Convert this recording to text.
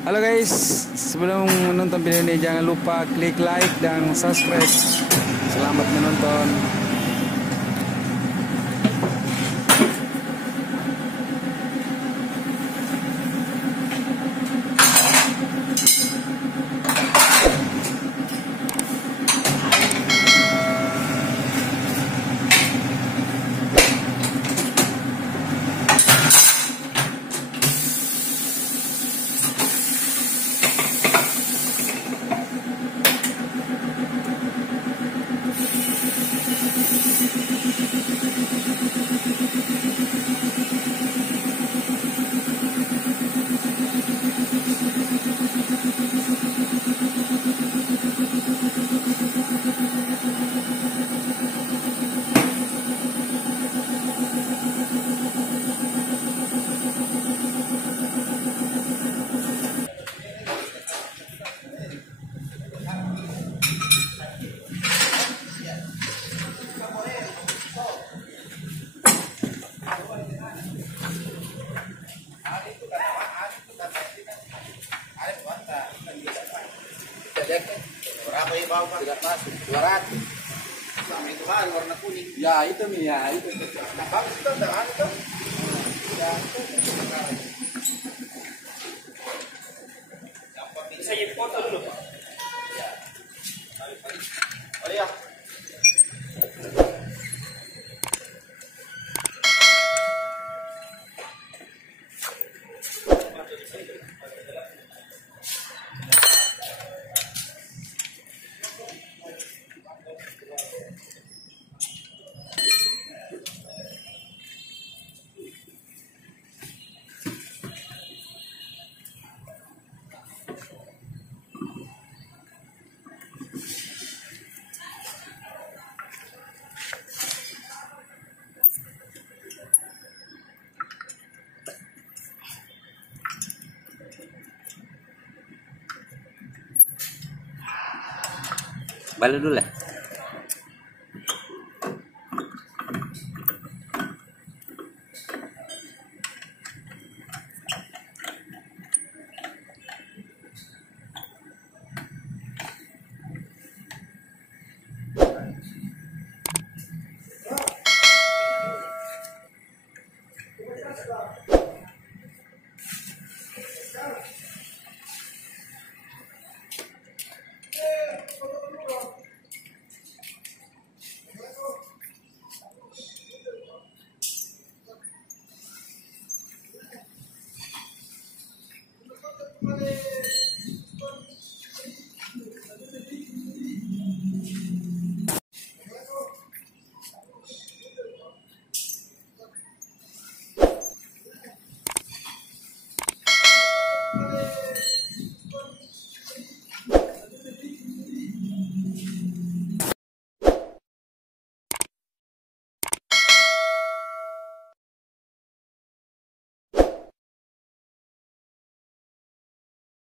Halo guys, sebelum menonton video ini jangan lupa klik like dan subscribe. Selamat menonton. Berapa ya bau Pak? Tidak masuk 200. Sama itu kan warna kuning. Ya itu nih ya itu. Nah bagus itu ada itu. Ya itu. Bisa jadi foto dulu Pak. Ya. Oh iya. Balik dulu ya. Vale.